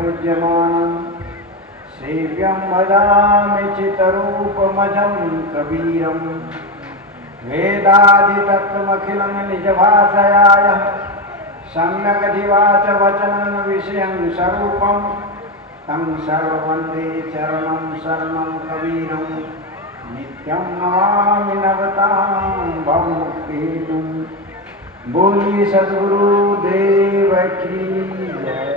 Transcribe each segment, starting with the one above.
पूज्यमानं सेव्यं वदामि चितरूपमजं कबीरं वेदादितत्त्वमखिलं निजभाषयाय सम्यगधिवाच वचनं विषयं स्वरूपं तं सर्ववन्दे चरणं शरणं कबीरं नित्यं नमामि नवतां भवमुक्तिहेतुं। बोलिए सद्गुरु देव की जय।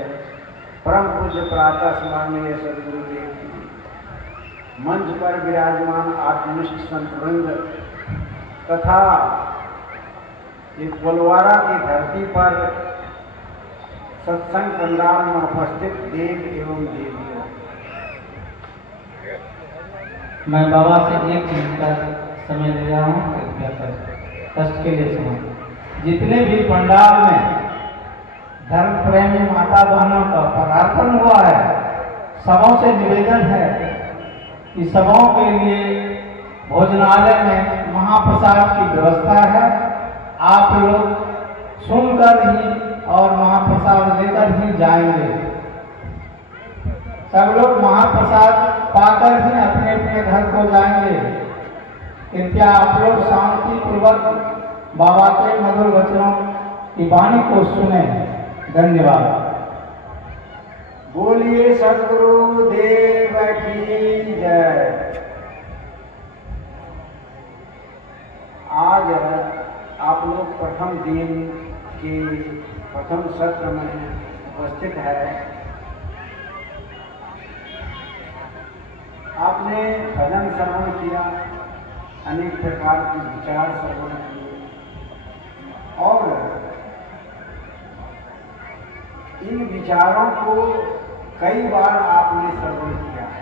परम पूज्य प्रातः स्मरणीय सद्गुरुदेव की मंच पर विराजमान आत्मनिष्ठ संत वृंद तथा इस गोलवारा की धरती पर सत्संग पंडाल में उपस्थित देव एवं देवियों, मैं बाबा से एक मिनट का समय ले रहा हूँ, कृपया कष्ट के लिए सुनो। जितने भी पंडाल में धर्म प्रेमी माता बहनों का पदार्पण हुआ है, सबों से निवेदन है कि सबों के लिए भोजनालय में महाप्रसाद की व्यवस्था है। आप लोग सुनकर ही और महाप्रसाद लेकर ही जाएंगे। सब लोग महाप्रसाद पाकर ही अपने अपने घर को जाएंगे। कृपया आप लोग शांति पूर्वक बाबा के मधुर वचनों की वाणी को सुने। धन्यवाद। बोलिए सद्गुरु देव की जय। आज आप लोग प्रथम दिन के प्रथम सत्र में उपस्थित है। आपने भजन श्रवण किया, अनेक प्रकार के विचार श्रवण किए और इन विचारों को कई बार आपने श्रवण किया है।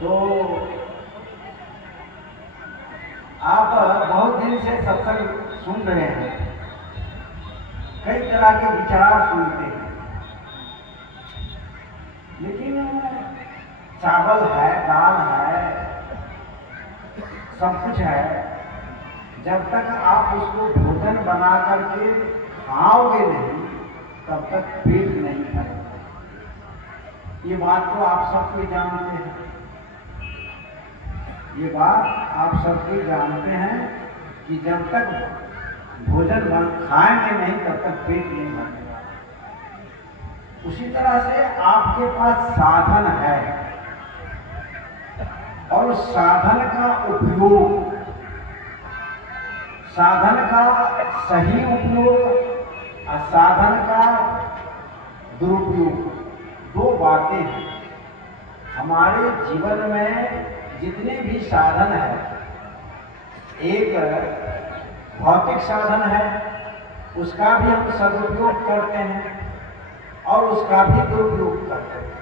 तो आप बहुत दिन से सत्संग सुन रहे हैं, कई तरह के विचार सुनते हैं, लेकिन चावल है, दाल है, सब कुछ है, जब तक आप उसको भोजन बना करके खाओगे नहीं तब तक पेट नहीं भरेगा। ये बात तो आप सब कोई जानते हैं, ये बात आप सब कोई जानते हैं कि जब तक भोजन खाएंगे नहीं तब तक पेट नहीं भरेगा। उसी तरह से आपके पास साधन है और साधन का उपयोग, साधन का सही उपयोग और साधन का दुरुपयोग, दो बातें हैं। हमारे जीवन में जितने भी साधन है, एक भौतिक साधन है, उसका भी हम सदुपयोग करते हैं और उसका भी दुरुपयोग करते हैं।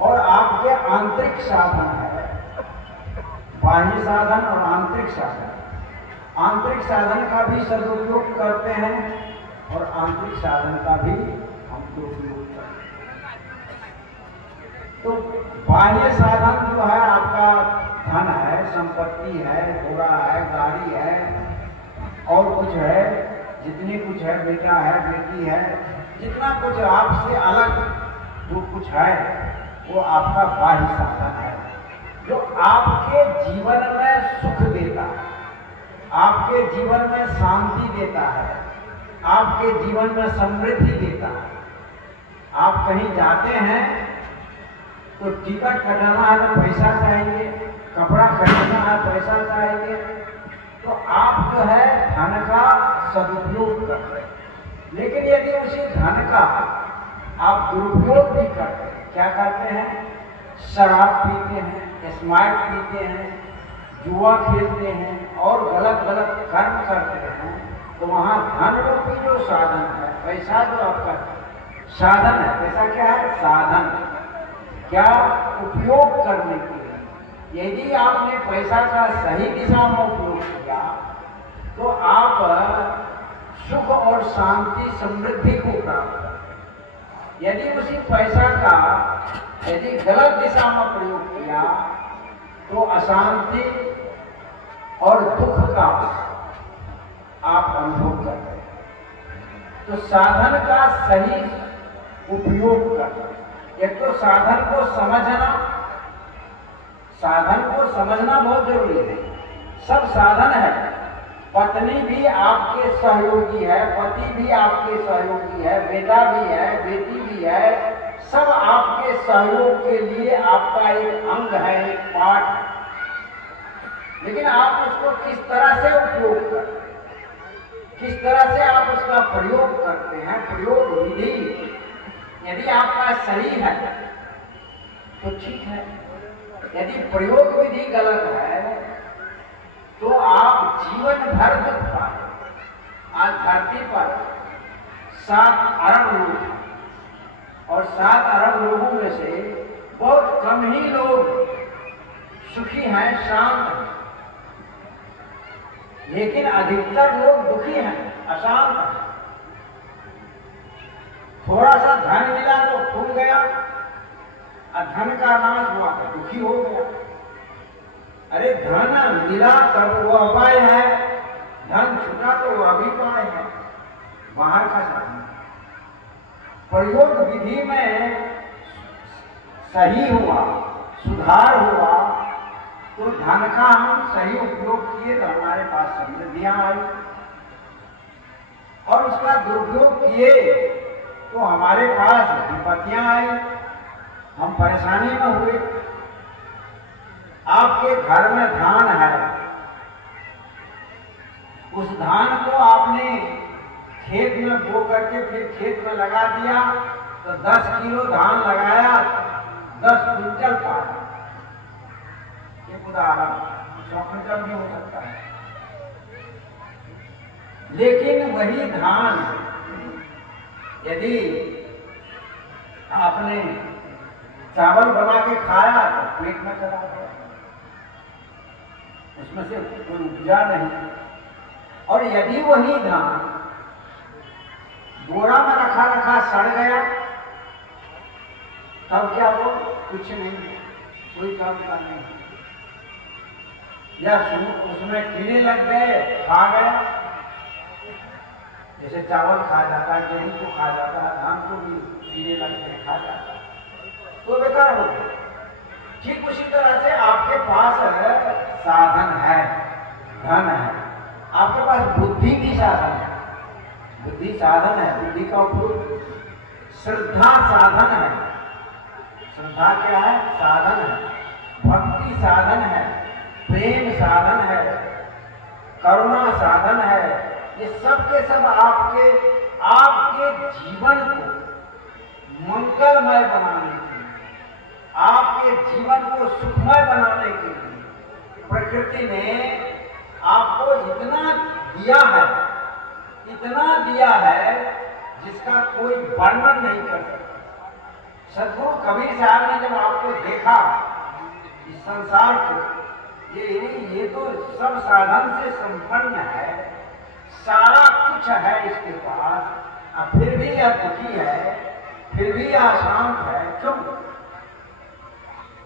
और आपके आंतरिक साधन है, बाह्य साधन और आंतरिक साधन। आंतरिक साधन का भी सदुपयोग करते हैं और आंतरिक साधन का भी हम दुरुपयोग करते हैं। तो बाह्य साधन जो है आपका धन है, संपत्ति है, घोड़ा है, गाड़ी है और कुछ है, जितनी कुछ है, बेटा है, बेटी है, जितना कुछ आपसे अलग जो कुछ है वो आपका बाह्य साधन है, जो आपके जीवन में सुख देता है, आपके जीवन में शांति देता है, आपके जीवन में समृद्धि देता है। आप कहीं जाते हैं तो टिकट कटाना है तो पैसा चाहिए, कपड़ा खरीदना है पैसा चाहिए, तो आप जो है धन का सदुपयोग कर रहे हैं। लेकिन यदि उसी धन का आप दुरुपयोग भी करते हैं, क्या करते हैं, शराब पीते हैं, स्माइट पीते हैं, जुआ खेलते हैं और गलत गलत कर्म करते हैं, तो वहाँ धन रूपी जो साधन है, पैसा जो आपका साधन है, पैसा क्या है, साधन, क्या उपयोग करने के लिए। यदि आपने पैसा का सही दिशा में उपयोग किया तो आप सुख और शांति समृद्धि को प्राप्त करें। यदि उसी पैसा का यदि गलत दिशा में प्रयोग किया तो अशांति और दुख का आप अनुभव करते हैं। तो साधन का सही उपयोग कर, एक तो साधन को समझना बहुत जरूरी है। सब साधन है, पत्नी भी आपके सहयोगी है, पति भी आपके सहयोगी है, बेटा भी है, बेटी भी है, सब आपके सहयोग के लिए आपका एक अंग है, एक पार्ट है। लेकिन आप उसको किस तरह से उपयोग करते हैं, किस तरह से आप उसका प्रयोग करते हैं, प्रयोग विधि यदि आपका सही है तो ठीक है, यदि प्रयोग विधि गलत है तो आप जीवन भर दुख पाए। आज धरती पर 7 अरब लोग हैं और 7 अरब लोगों में से बहुत कम ही लोग सुखी हैं, शांत हैं, लेकिन अधिकतर लोग दुखी हैं, अशांत हैं। थोड़ा सा धन मिला तो फूल गया, धन का नाश हुआ तो दुखी हो गया। अरे धन मिला तब वो अपाय है, धन छूटा तो वो अभिपाय है, बाहर का साधन। प्रयोग विधि में सही हुआ, सुधार हुआ तो धन का हम सही उपयोग किए तो हमारे पास समृद्धियां आई, और उसका दुरुपयोग किए तो हमारे पास विपत्तियां आई, हम परेशानी में हुए। आपके घर में धान है, उस धान को आपने खेत में बो करके फिर खेत में लगा दिया तो 10 किलो धान लगाया, 10 क्विंटल पाया। एक उदाहरण, 100 क्विंटल भी हो सकता है। लेकिन वही धान यदि आपने चावल बना के खाया तो पेट में चला गया, उसमें से कोई उपजा नहीं। और यदि वही धान बोरा में रखा रखा सड़ गया तब क्या हो? कुछ नहीं, कोई काम का नहीं। या उसमें कीड़े लग गए, खा गए, जैसे चावल खा जाता है, गेहूं को खा जाता है, धान को भी कीड़े लगते खा जाता है, तो बेकार हो गया। ठीक उसी तरह से आपके पास साधन है, धन है, आपके पास बुद्धि भी साधन है, बुद्धि साधन है, बुद्धि का उपयोग। श्रद्धा साधन है, श्रद्धा क्या है? साधन है। भक्ति साधन है, प्रेम साधन है, करुणा साधन है। ये सब के सब आपके जीवन को मंगलमय बनाने के लिए, आपके जीवन को सुखमय बनाने के लिए प्रकृति ने आपको इतना दिया है जिसका कोई वर्णन नहीं कर सकता। सदगुरु कबीर साहब ने जब आपको देखा इस संसार को, ये तो सब साधन से संपन्न है, सारा कुछ है इसके पास, अब फिर भी यह दुखी है, फिर भी यह अशांत है,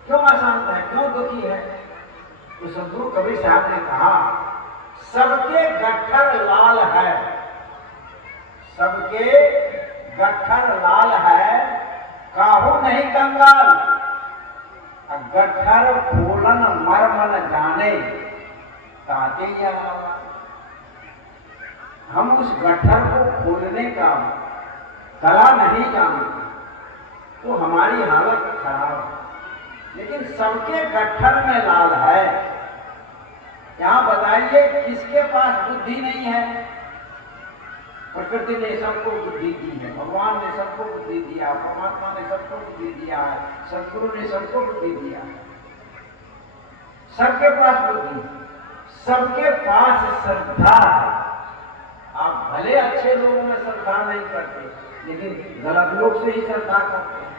क्यों अशांत है, क्यों दुखी है? तो सदगुरु कबीर साहब ने कहा, सबके गट्ठर लाल है, सबके गट्ठर लाल है, काहू नहीं कंगाल, गट्ठर खोलन मर्म न जाने, ताते या हम उस गट्ठर को खोलने का कला नहीं जानते तो हमारी हालत खराब है। लेकिन सबके गट्ठर में लाल है। यहां बताइए किसके पास बुद्धि नहीं है? प्रकृति ने सबको बुद्धि दी है, भगवान ने सबको बुद्धि दिया, परमात्मा ने सबको बुद्धि दिया है, सदगुरु ने सबको बुद्धि दिया है, सबके पास बुद्धि, सबके पास श्रद्धा है। आप भले अच्छे लोगों में श्रद्धा नहीं करते, लेकिन गलत लोग से ही श्रद्धा करते हैं।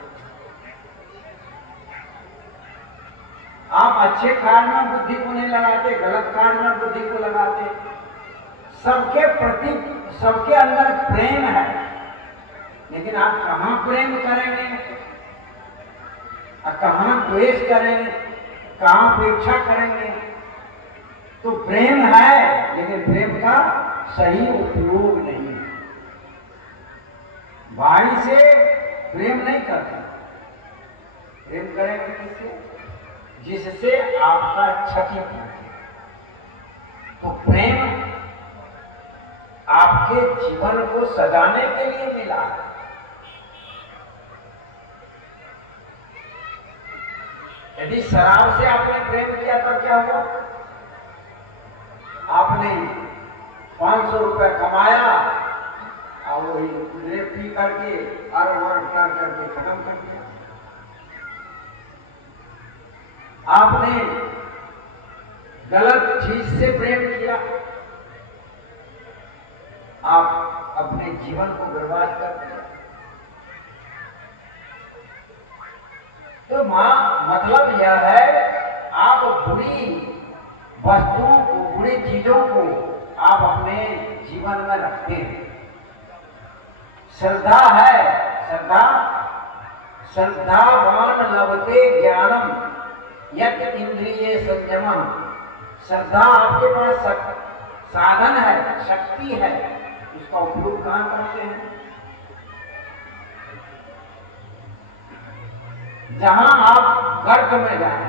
आप अच्छे कार्य में बुद्धि को नहीं लगाते, गलत कार्य में बुद्धि को लगाते। सबके प्रति, सबके अंदर प्रेम है, लेकिन आप कहां प्रेम करेंगे? कहाँ द्वेष करेंगे, कहाँ उपेक्षा करेंगे। तो प्रेम है, लेकिन प्रेम का सही उपयोग नहीं है। वाणी से प्रेम नहीं करते, प्रेम करेंगे किससे? जिससे आपका क्षति पहुंचे। तो प्रेम आपके जीवन को सजाने के लिए मिला है। यदि शराब से आपने प्रेम किया तब क्या हुआ? आपने 500 रुपए कमाया और वही पी करके और कर करके खत्म कर दिया। आपने गलत चीज से प्रेम किया, आप अपने जीवन को बर्बाद कर दिया। तो मतलब यह है, आप बुरी वस्तुओं को, बुरी चीजों को आप अपने जीवन में रखते हैं। श्रद्धा है, श्रद्धावान लभते ज्ञानम यत् इंद्रिये संयमः। श्रद्धा आपके पास साधन है, शक्ति है, उसका उपयोग कहां करते हैं? जहां आप गर्त में जाए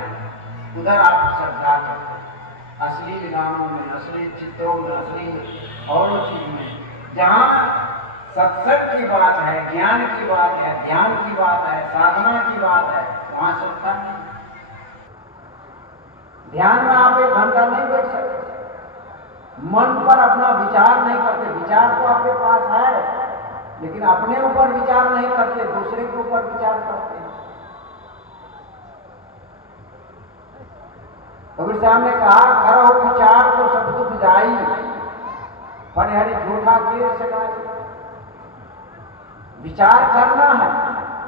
उधर आप श्रद्धा करते हैं, असली गानों में, असली चित्रों में, असली और चीज में। जहां सत्संग की बात है, ज्ञान की बात है, ध्यान की बात है, साधना की बात है, वहां श्रद्धा नहीं। ध्यान में आप 1 घंटा नहीं बैठ सकते, मन पर अपना विचार नहीं करते। विचार तो आपके पास है, लेकिन अपने ऊपर विचार नहीं करते, दूसरे के ऊपर विचार करते हैं। कबीर साहब ने कहा, करो विचार तो सब दुख जाई, फणिहरि झूठा के सगाई। विचार करना है,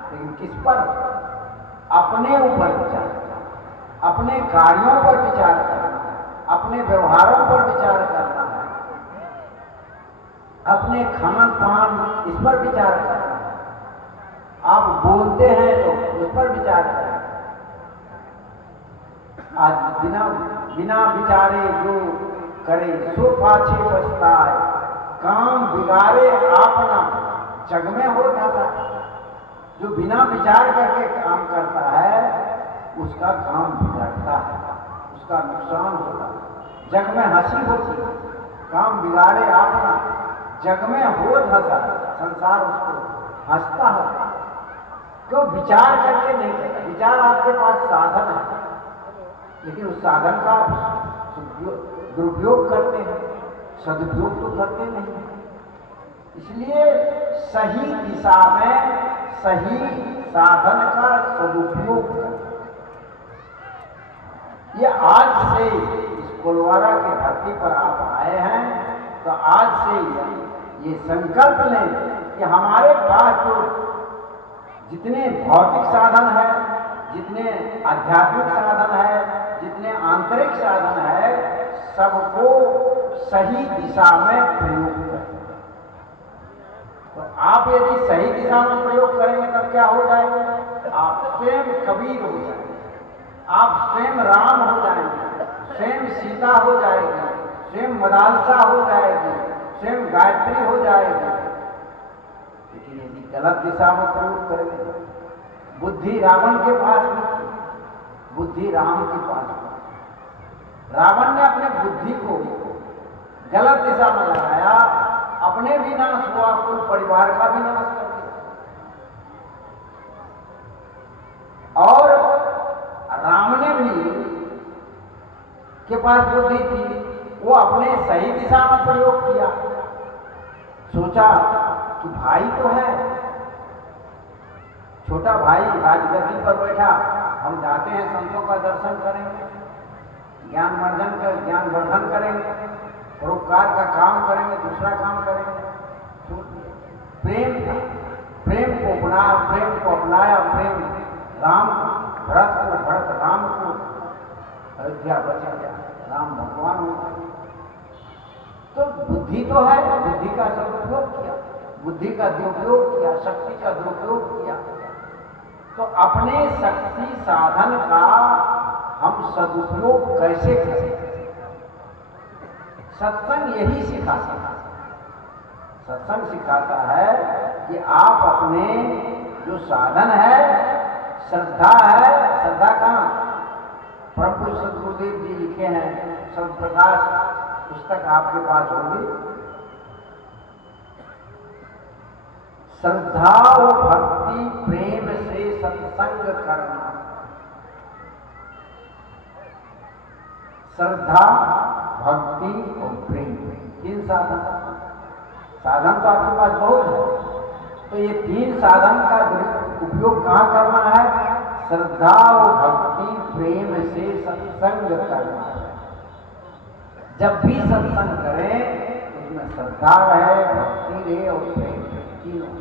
लेकिन किस पर? अपने ऊपर विचार करना, अपने कार्यों पर विचार करना है, अपने व्यवहारों पर विचार करना है, अपने खान पान इस पर विचार करना है। आप बोलते हैं तो उस पर विचार करें। आज बिना विचारे जो करे सो पाछे पछताए, काम बिगाड़े आपना जग में हो जाता है। जो बिना विचार करके काम करता है उसका काम बिगड़ता है, उसका नुकसान होता है। जग में हंसी होती है, काम बिगाड़े आपना जग में हो हंसा, संसार उसको हंसता है। तो विचार करके नहीं करता। विचार आपके पास साधन है, लेकिन उस साधन का दुरुपयोग करते हैं, सदुपयोग तो करते नहीं। इसलिए सही दिशा में सही साधन का सदुपयोग करें। ये आज से इस कोलवारा की धरती पर आप आए हैं, तो आज से ये संकल्प लें कि हमारे पास जो जितने भौतिक साधन है, जितने आध्यात्मिक साधन है, जितने आंतरिक साधन है, सबको सही दिशा में प्रयोग करें। तो आप यदि सही दिशा में प्रयोग करेंगे तब क्या हो जाएगा? आप स्वयं कबीर हो जाएंगे, आप स्वयं राम हो जाएंगे, स्वयं सीता हो जाएगी, स्वयं मदालसा हो जाएगी, स्वयं गायत्री हो जाएगी। लेकिन यदि गलत दिशा में प्रयोग करेंगे, बुद्धि रावण के पास नहीं, बुद्धि राम के पास। रावण ने अपने बुद्धि को गलत दिशा में लगाया, अपने भी नाश हुआ, कुल परिवार का भी नाश कर दिया। और राम ने भी के पास बुद्धि थी, वो अपने सही दिशा में प्रयोग किया। सोचा कि भाई तो है, छोटा भाई राजगद्दी पर बैठा, हम जाते हैं संतों का दर्शन करेंगे, ज्ञान वर्धन करेंगे, परोपकार का काम करेंगे, दूसरा काम करेंगे। प्रेम को अपनाया, प्रेम राम भरत को, भरत राम को, अयोध्या बचा गया, राम भगवान हो गए। तो बुद्धि तो है, बुद्धि का सदुपयोग किया, बुद्धि का दुरुपयोग किया, शक्ति का दुरुपयोग किया। तो अपने शक्ति साधन का हम सदुपयोग कैसे करें? सत्संग यही सिखाता है। सत्संग सिखाता है कि आप अपने जो साधन है, श्रद्धा है, श्रद्धा कहाँ? परम पूज्य सद्गुरुदेव जी लिखे हैं, सत्प्रकाश पुस्तक आपके पास होगी। श्रद्धा और भक्ति प्रेम से सत्संग करना। श्रद्धा, भक्ति और प्रेम, तीन साधन। साधन तो आपके पास बहुत है, तो ये तीन साधन का उपयोग कहाँ करना है? श्रद्धा और भक्ति प्रेम से सत्संग करना है। जब भी सत्संग करें उसमें श्रद्धा रहे, भक्ति रहे और प्रेम रहे, तीनों।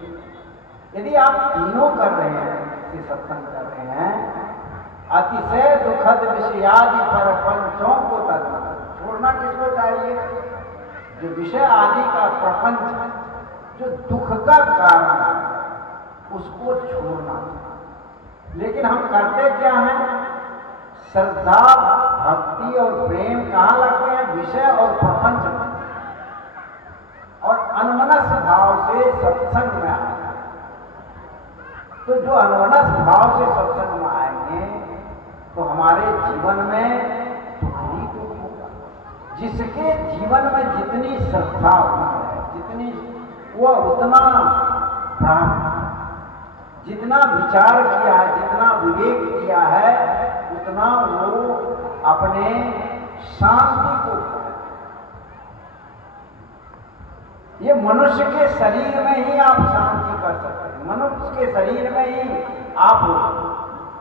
यदि आप तीनों कर रहे हैं, सत्संग कर रहे हैं, अतिशय दुखद विषयादि प्रपंचों को तजना। छोड़ना किसको चाहिए? जो विषय आदि का प्रपंच, जो दुख का कारण है, उसको छोड़ना। लेकिन हम करते क्या हैं? श्रद्धा, भक्ति और प्रेम कहाँ लगते हैं? विषय और प्रपंच में, और अनमनस भाव से सत्संग में आते हैं। तो जो अनमनस भाव से सत्संग में आएंगे तो हमारे जीवन में दुख ही दुख होगा। जिसके जीवन में जितनी श्रद्धा हुई है, जितनी वो उतना प्राप्त, जितना विचार किया है, जितना विवेक किया है, उतना वो अपने शांति को। ये मनुष्य के शरीर में ही आप शांति कर सकते हैं। मनुष्य के शरीर में ही आप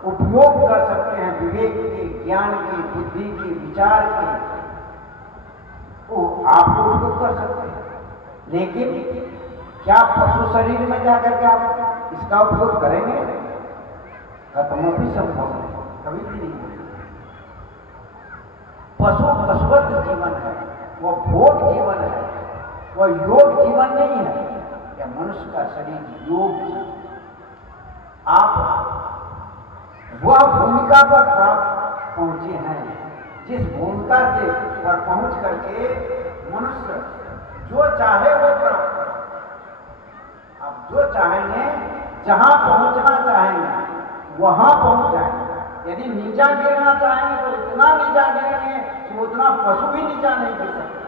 उपयोग कर सकते हैं विवेक के, ज्ञान के, बुद्धि के, विचार के, वो आप उपयोग कर सकते हैं। लेकिन क्या पशु शरीर में जाकर के आप इसका उपयोग करेंगे? खत्म भी संभव नहीं, कभी भी नहीं। पशु पशुवत जीवन है, वह भोग जीवन है, वह योग जीवन नहीं है। या मनुष्य का शरीर योग जीवन। आप वह भूमिका पर प्राप्त पहुंचे हैं, जिस भूमिका से पर पहुंच करके मनुष्य जो चाहे वो प्राप्त कर। आप जो चाहेंगे, जहां पहुंचना चाहेंगे वहां पहुंच जाएंगे। यदि नीचा गिरना चाहेंगे तो इतना नीचा गिरेंगे कि उतना पशु भी नीचा नहीं गिर सकता।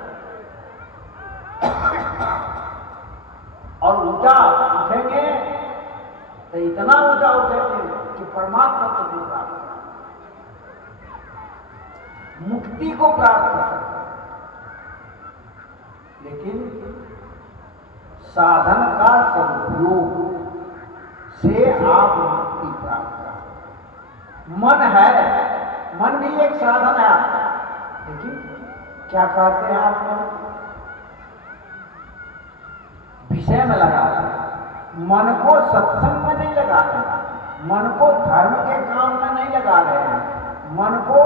और ऊंचा उठेंगे तो इतना ऊंचा उठेंगे कि परमात्मा को प्राप्त कर, मुक्ति को प्राप्त कर सकते हैं। लेकिन साधन का सदुपयोग से आप मुक्ति प्राप्त कर। मन है, मन भी एक साधन है आपका, लेकिन क्या कहते हैं आप? विषय में लगा रहे। मन को सत्संग में नहीं लगा रहे, मन को धर्म के काम में नहीं लगा रहे हैं, मन को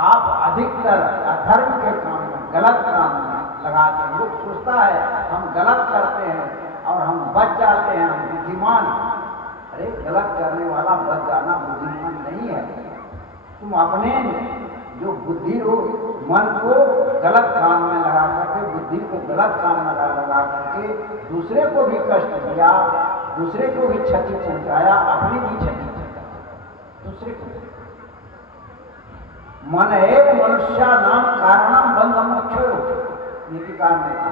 आप अधिकतर अधर्म के काम में, गलत काम में लगाते हैं। लोग सोचता है हम गलत करते हैं और हम बच जाते हैं, हम बुद्धिमान। अरे गलत करने वाला बच जाना बुद्धिमान नहीं है। तुम अपने जो बुद्धि हो, मन को गलत काम में लगा करके, बुद्धि को गलत काम में लगा करके दूसरे को भी कष्ट दिया, दूसरे को भी क्षति पहुंचाया, अपनी भी क्षति पहुंचाया दूसरे को। मन एक मनुष्य नाम कारणम बंध मोक्षो, नीतिकार ने कहा,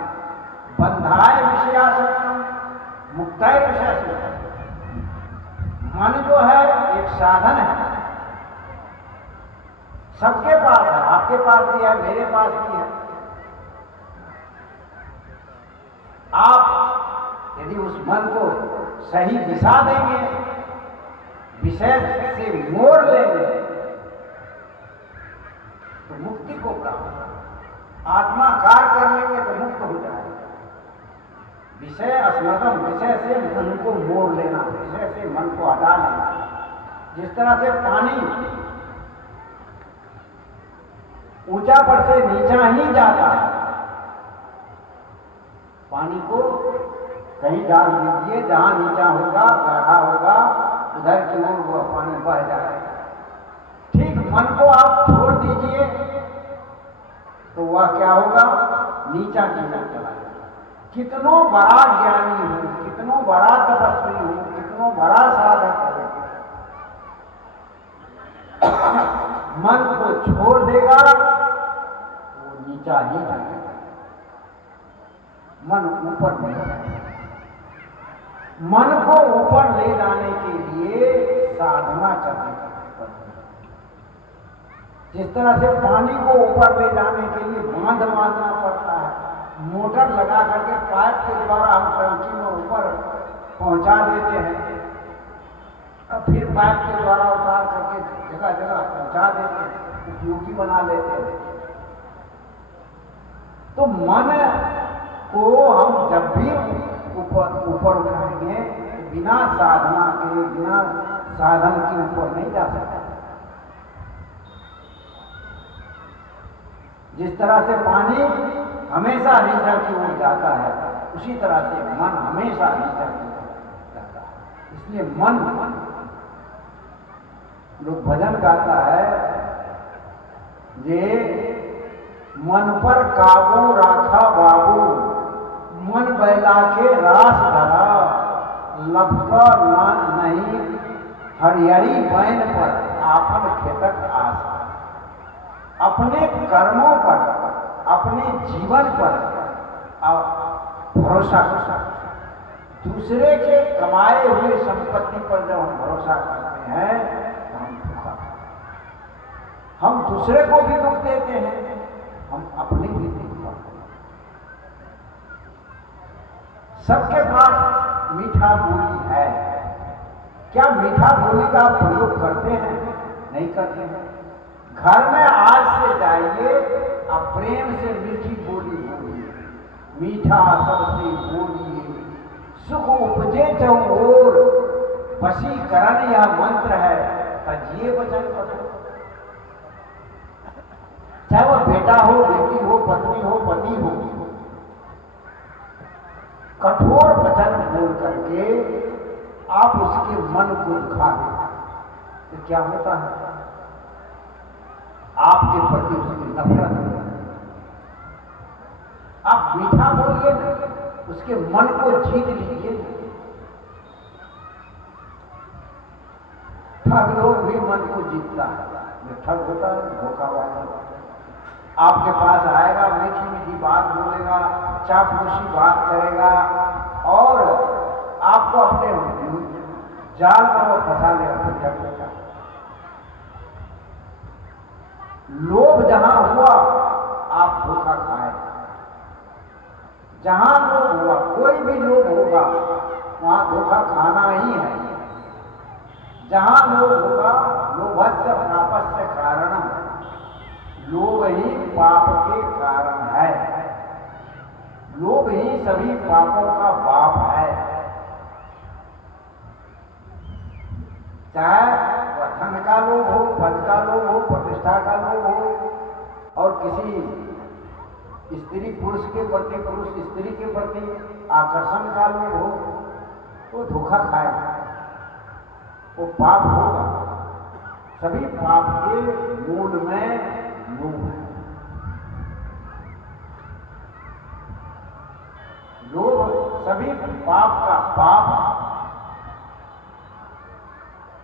बंधाय विषयासक्तम मुक्ताय विषयासक्तम। मन जो है एक साधन है, सबके पास है, आपके पास भी है, मेरे पास भी है। आप यदि उस मन को सही दिशा देंगे, विषय से मोड़ लेंगे, तो मुक्ति को प्राप्त। आत्माकार कर लेंगे तो मुक्त हो जाएगा। विषय अस्मृतम, विषय से मन को मोड़ लेना, विषय से मन को हटा लेना। जिस तरह से पानी ऊंचा पर से नीचा ही जाता है, पानी को कहीं डाल दीजिए, जहां नीचा होगा, गड्ढा होगा, उधर की ओर वह पानी बह जाएगा। ठीक मन को आप छोड़ दीजिए तो वह क्या होगा, नीचा की ओर चला जाएगा। कितनो बड़ा ज्ञानी हो, कितनो बड़ा तपस्वी हो, कितनो बड़ा साधक हो, मन को छोड़ देगा वो नीचा ही जाएगा, मन ऊपर नहीं जाएगा। मन को ऊपर ले जाने के लिए साधना करनी पड़ती है। जिस तरह से पानी को ऊपर ले जाने के लिए बांध बांधना पड़ता है, मोटर लगा करके पाइप के द्वारा हम टंकी में ऊपर पहुंचा देते हैं, और फिर पाइप के द्वारा उतार करके जगह जगह पहुंचा देते हैं, उपयोगी बना लेते हैं। तो मन को हम जब भी ऊपर उठाएंगे बिना साधना के, बिना साधन के ऊपर नहीं जा सकता। जिस तरह से पानी हमेशा नीचा की ओर जाता है, उसी तरह से मन हमेशा नीचा की ओर जाता है। इसलिए मन, लोग भजन गाता है, ये मन पर काबू राखा बाबू, मन बैला के रास धरा, लपका नहीं हरिहरी बैन पर आपन खेतक आस। अपने कर्मों पर, अपने जीवन पर भरोसा कर, दूसरे के कमाए हुए संपत्ति पर जब हम भरोसा करते हैं तो हम धोखा, हम दूसरे को भी दुख देते हैं, हम अपने भी दुख पाते हैं। सबके पास मीठा बोली है, क्या मीठा बोली का आप प्रयोग करते हैं? नहीं करते हैं। घर में आज से जाइए, आप प्रेम से मीठी बोली बोलिए, मीठा सबसे बोलिए, सुख उपजे चौर, वशीकरण यह मंत्र है, तजिए वचन पकड़ो। चाहे वह बेटा हो, बेटी हो, पत्नी हो, पति हो, कठोर वचन बोल करके आप उसके मन को दुखा दें तो क्या होता है, आपके प्रति उसकी नफरत हो। आप मीठा बोलिए ना, उसके मन को जीत लीजिए। ठग लोग भी मन को जीतता है, जो ठग होता है धोखाबाज। आपके पास आएगा, मीठी मीठी बात बोलेगा, चापलूसी बात करेगा और आपको अपने जाल में वो फंसा लेगा, तो क्या होगा। लोभ जहां हुआ आप धोखा खाए, जहां लोभ हुआ, कोई भी लोभ होगा वहां धोखा खाना ही है। जहां लोभ होगा, लोभस्य पापस्य कारणम, लोभ ही पाप के कारण है, लोभ ही सभी पापों का बाप है। चाहे वह धन का लोभ हो, पद का लोभ हो, प्रतिष्ठा का लोभ हो, और किसी स्त्री पुरुष के प्रति, पुरुष स्त्री के प्रति आकर्षण का लोभ हो, तो धोखा खाएगा, वो पाप होगा। सभी पाप के मूल में लोभ है। लोभ सभी पाप का पाप।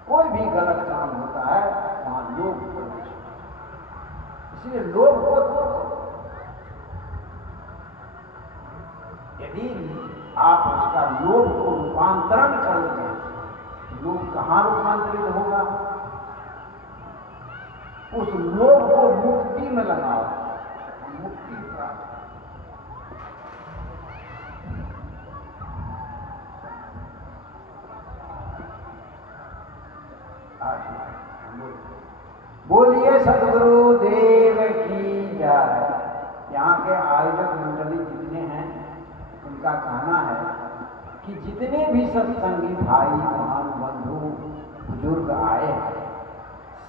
कोई भी गलत काम होता है वहां लोभ प्रवेश होता है, इसलिए लोभ को दूर करो। यदि आप उसका लोभ को रूपांतरण करोगे, लोभ कहां रूपांतरित होगा, उस लोभ को मुक्ति में लगाओ, मुक्ति प्राप्त। बोलिए सदगुरु देव की जय। यहाँ के आयोजक मंडली जितने हैं उनका कहना है कि जितने भी सत्संगी भाई बहन बंधु बुजुर्ग आए हैं,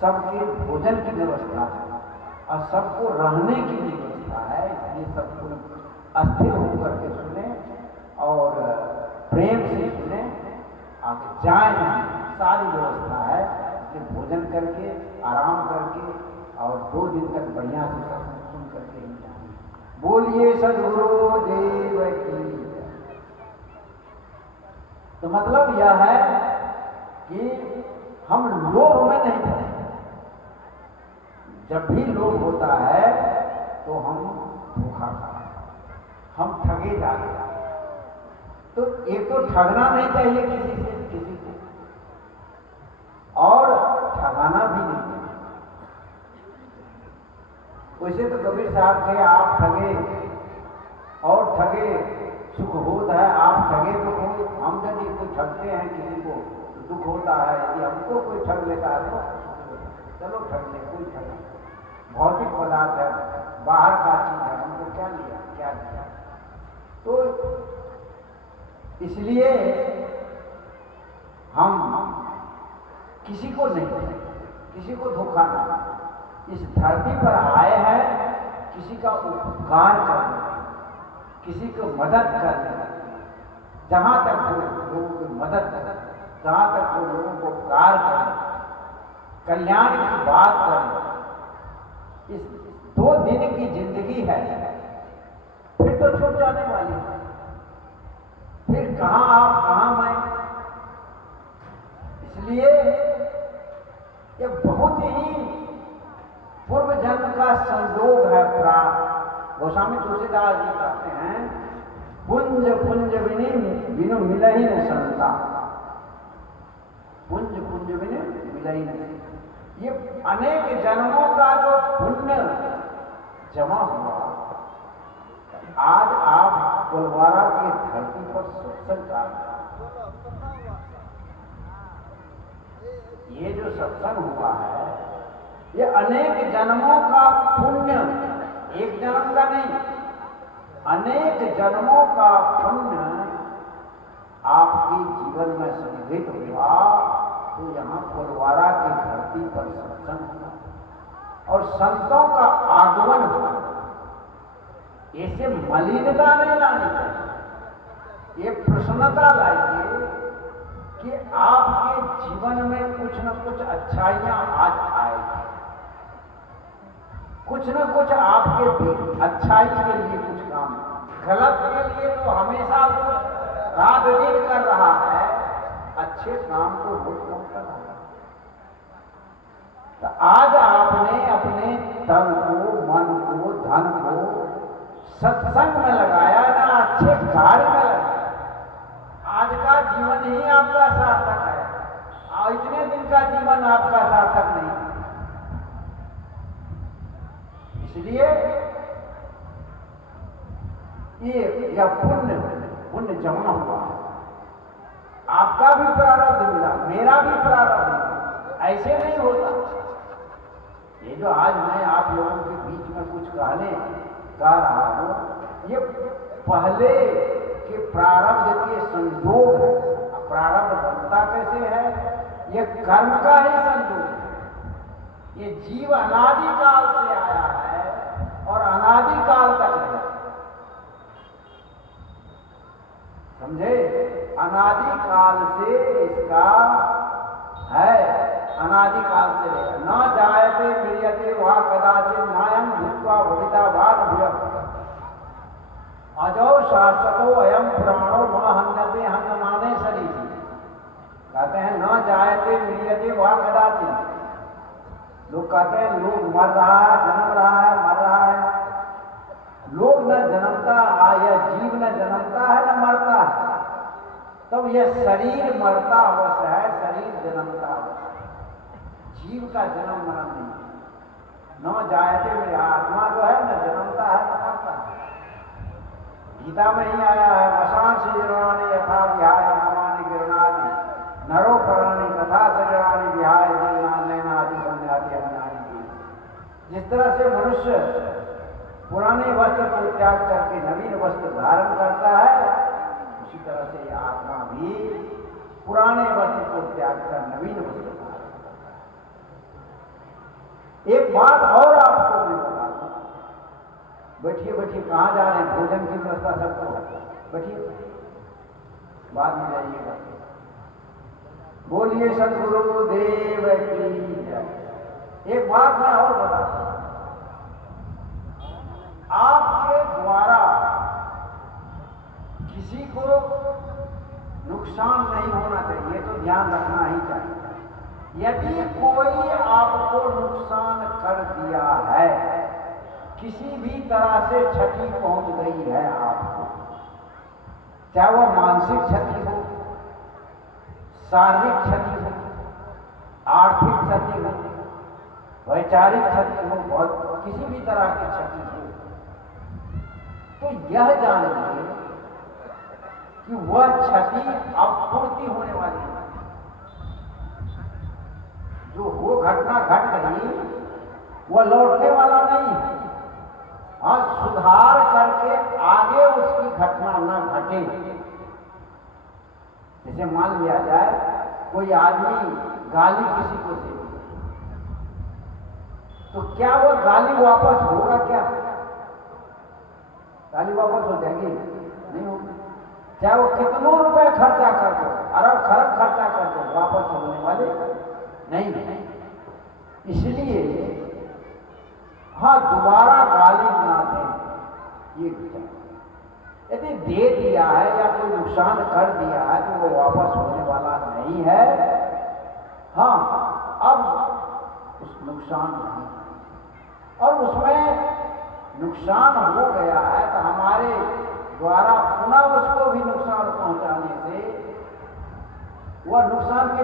सबके भोजन की व्यवस्था है और सबको रहने की व्यवस्था है। इसलिए सबको अस्थिर होकर के सुने और प्रेम से सुने, आगे जाए नहीं, सारी व्यवस्था है कि भोजन करके आराम करके और 2 दिन तक बढ़िया से सत्संग सुन करके ही जाएंगे। बोलिए सद्गुरु देव की। तो मतलब यह है कि हम लोभ में नहीं पड़े। जब भी लोभ होता है तो हम धोखा खाते, हम ठगे जाते हैं। तो एक तो ठगना नहीं चाहिए किसी को, और ठगाना भी नहीं चाहिए। वैसे तो कबीर साहब थे, आप ठगे और ठगे सुख होता है, आप ठगे तो कोई, हम यदि कोई ठगते हैं किसी को तो दुख होता है, यदि हमको कोई ठग लेता है तो चलो ठग ले, कोई ठग, भौतिक पदार्थ है, बाहर का चीज है, हमको क्या लिया क्या दिया। तो इसलिए हम किसी को नहीं, किसी को धोखा नहीं। इस धरती पर आए हैं किसी का उपकार करने, किसी को मदद करने, जहां तक वो लोगों की मदद करें, जहां तक वो लोगों को उपकार करें, कल्याण की बात करें। इस 2 दिन की जिंदगी है, फिर तो छूट जाने वाली है। फिर कहां आप कहां मैं। इसलिए ये बहुत ही पूर्व जन्म का संयोग है प्राप्त। गोस्वामी तुलसीदास जी कहते हैं, पुंज पुंज बिनु मिलहि न संता, पुंज पुंज बिनु मिलहि न। ये अनेक जन्मों का जो पुण्य जमा हुआ, आज आप कोलवारा की धरती पर सत्संग कर, ये जो सत्संग हुआ है ये अनेक जन्मों का पुण्य, एक जन्म का नहीं, अनेक जन्मों का पुण्य आपके जीवन में संग्रहित हुआ। तो यहाँ कोलवारा की धरती पर सत्संग हुआ और संतों का आगमन हुआ। ऐसे मलिनता नहीं लानी चाहिए, ये प्रसन्नता लाइए कि आपके जीवन में कुछ न कुछ अच्छाइयां आज आएगी, कुछ न कुछ आपके भी अच्छाई के लिए कुछ काम, गलत के लिए तो हमेशा रात दिन कर रहा है, अच्छे काम को रोज कम कर रहा है। तो आज आपने अपने तन को, मन को, धन को सत्संग में लगाया ना, अच्छे कार्य में लगाया, आज का जीवन ही आपका सार्थक है, और इतने दिन का जीवन आपका सार्थक नहीं। इसलिए ये पुण्य जमा हुआ, आपका भी प्रारब्ध मिला, मेरा भी प्रारब्ध मिला। ऐसे नहीं होता। ये जो आज मैं आप लोगों के बीच में कुछ कहने गा रहा हूं, ये पहले के प्रारब्ध के संयोग है। प्रारब्ध बनता कैसे है? ये कर्म का ही संयोग है। ये जीव अनादि काल से आया है और अनादि काल तक है, समझे? अनादि काल से इसका है, अनादि काल से लेकर न जायते म्रियते वा कदाचित नायं भूत्वा भविता वा न भूयः अजो शाश्वतो अयं पुराणो न हन्यते हन्यमाने शरीर। कहते हैं न जायते म्रियते वा कदाचित। लोग कहते हैं लोग मर रहा है, जन्म रहा है, मर रहा है। लोग न जन्मता, यह जीव न जन्मता है न मरता है, तब यह शरीर मरता अवश्य है, शरीर जन्मता अवश्य है। जीव का जन्म मरण नहीं। न जायते में आत्मा जो है न जन्मता है न मरता है। गीता में ही आया है, वशांश जीर्णानि यथा विहाय नामानि गिरणादि नरो प्राणी तथा शरीराणि विहाय नैनादि संध्यादि अन्नादि। जिस तरह से मनुष्य पुराने वस्त्र को त्याग करके नवीन वस्त्र धारण करता है, उसी तरह से यह आत्मा भी पुराने वस्त्र को त्याग कर नवीन वस्त्र धारण करता है। एक बात और आपको मैं बता दूं, बैठिए बैठिए, कहाँ जा रहे हैं? भोजन की व्यवस्था सबको, बैठिए, बाद में जाइएगा। बोलिए सद्गुरु देव की जय। एक बात मैं और बताता हूं, आपके द्वारा किसी को नुकसान नहीं होना चाहिए, तो ध्यान रखना ही चाहिए। यदि कोई आपको नुकसान कर दिया है, किसी भी तरह से क्षति पहुंच गई है आपको, चाहे वह मानसिक क्षति हो, शारीरिक क्षति हो, आर्थिक क्षति हो, वैचारिक क्षति हो, बहुत किसी भी तरह की क्षति हो, तो यह जानिए कि वह क्षति अब पूर्ति होने वाली है। जो वो घटना घट गई वह लौटने वाला नहीं है। हाँ, सुधार करके आगे उसकी घटना न घटे। जैसे मान लिया जाए कोई आदमी गाली किसी को दे, तो क्या वह गाली वापस होगा? क्या गाली वापस हो जाएगी? नहीं होगी। चाहे वो कितनों रुपए खर्चा कर दो, अरब खरब खर्चा कर दो, वापस होने वाले नहीं है। इसलिए हाँ, दोबारा गाली ना दें, ये विचार। यदि दे दिया है या कोई नुकसान कर दिया है तो वो वापस होने वाला नहीं है। हाँ, अब उस नुकसान नहीं, और उसमें नुकसान हो गया है तो हमारे द्वारा पुनः उसको भी नुकसान पहुंचाने से वह नुकसान की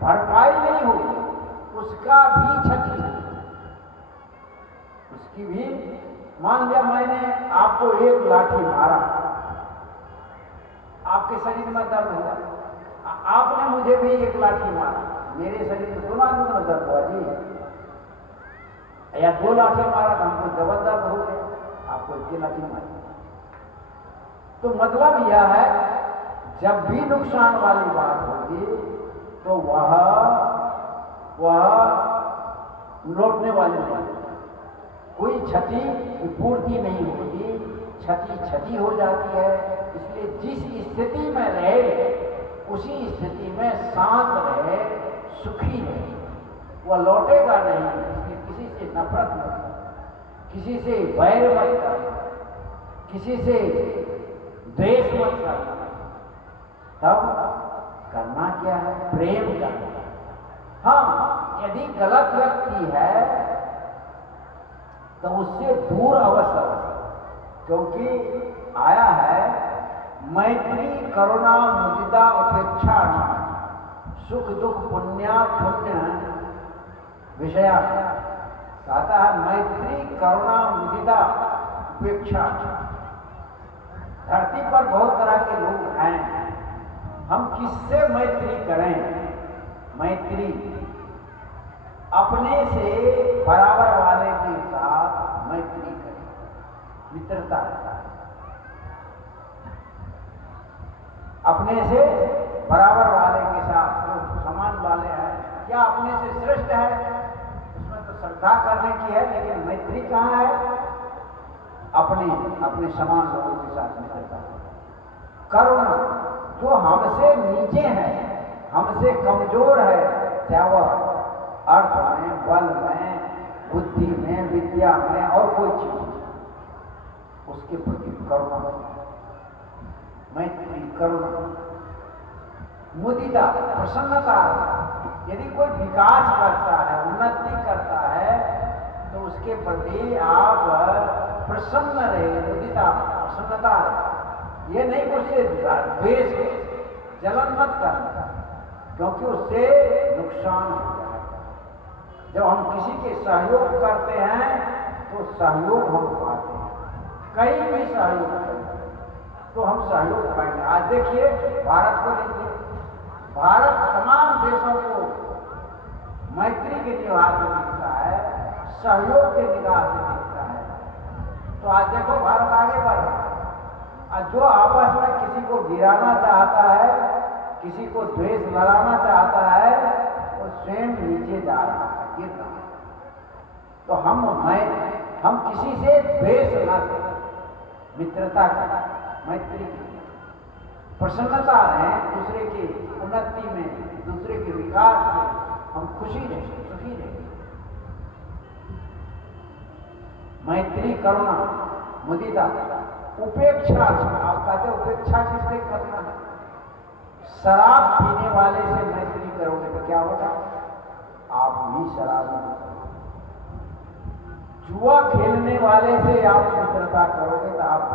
भरपाई नहीं होगी, उसका भी क्षति होगी। उसकी भी, मान लिया मैंने आपको एक लाठी मारा, आपके शरीर में दर्द हुआ, आपने मुझे भी एक लाठी मारा, मेरे शरीर में दोनों आदमी में दर्द हुआ जी। या दो लाठी मारा तो हमको डबल दर्द हो गया, आपको एक लाठी मारी। तो मतलब यह है, जब भी नुकसान वाली बात होगी तो वह लौटने वाली नहीं, कोई क्षति की पूर्ति नहीं होगी, क्षति हो जाती है। इसलिए जिस स्थिति में रहे उसी स्थिति में शांत रहे, सुखी रहे, वह लौटेगा नहीं। इसलिए किसी से नफरत मत कर, किसी से वैर मत कर, किसी से द्वेष मत करना। तब करना क्या है? प्रेम करना। हाँ, यदि गलत व्यक्ति है तो उससे दूर अवश्य, क्योंकि आया है मैत्री करुणा मुदिता उपेक्षा सुख दुख पुण्य विषया। कहता है मैत्री करुणा मुदिता उपेक्षा। धरती पर बहुत तरह के लोग हैं, हम किससे मैत्री करें? मैत्री अपने से बराबर वाले के साथ मैत्री करें, मित्रता। अपने से बराबर वाले के साथ, जो समान वाले हैं, क्या अपने से श्रेष्ठ है उसमें तो श्रद्धा करने की है, लेकिन मैत्री कहाँ है? अपने समान लोगों के साथ मित्रता। करुणा, जो हमसे नीचे है, हमसे कमजोर है, चाहे वह अर्थ में, बल में, बुद्धि में, विद्या में और कोई चीज, उसके प्रति करुणा, मैत्री करुणा। मुदिता, प्रसन्नता। यदि कोई विकास करता है, उन्नति करता है, तो उसके प्रति आप प्रसन्न रहे, मुदिता प्रसन्नता रहे। ये नहीं कि उससे द्वेष जलन मत करना, क्योंकि उससे नुकसान होता है। जब हम किसी के सहयोग करते हैं तो सहयोग हम पाते हैं, कहीं भी सहयोग करते हैं तो हम सहयोग पाएंगे। आज देखिए भारत को देखिए, भारत तमाम देशों को मैत्री की निगाह से देखता है, सहयोग की निगाह से देखता है। तो आज देखो भारत आगे बढ़ रहा है। आज जो आपस में किसी को गिराना चाहता है, किसी को द्वेष लड़ाना चाहता है, वो स्वयं नीचे जा रहा है, गिर रहा है। तो हम किसी से द्वेष न करें, मित्रता करें, मैत्री की, प्रसन्नता रहे, दूसरे की उन्नति में दूसरे के विकास से हम खुशी रहें, सुखी रहें। मैत्री, करुणा, मुदिता, उपेक्षा। आप कहते उपेक्षा किससे करना है? शराब पीने वाले से मैत्री करोगे तो क्या होगा? आप भी शराब नहीं करोगे। जुआ खेलने वाले से आप मित्रता करोगे तो आप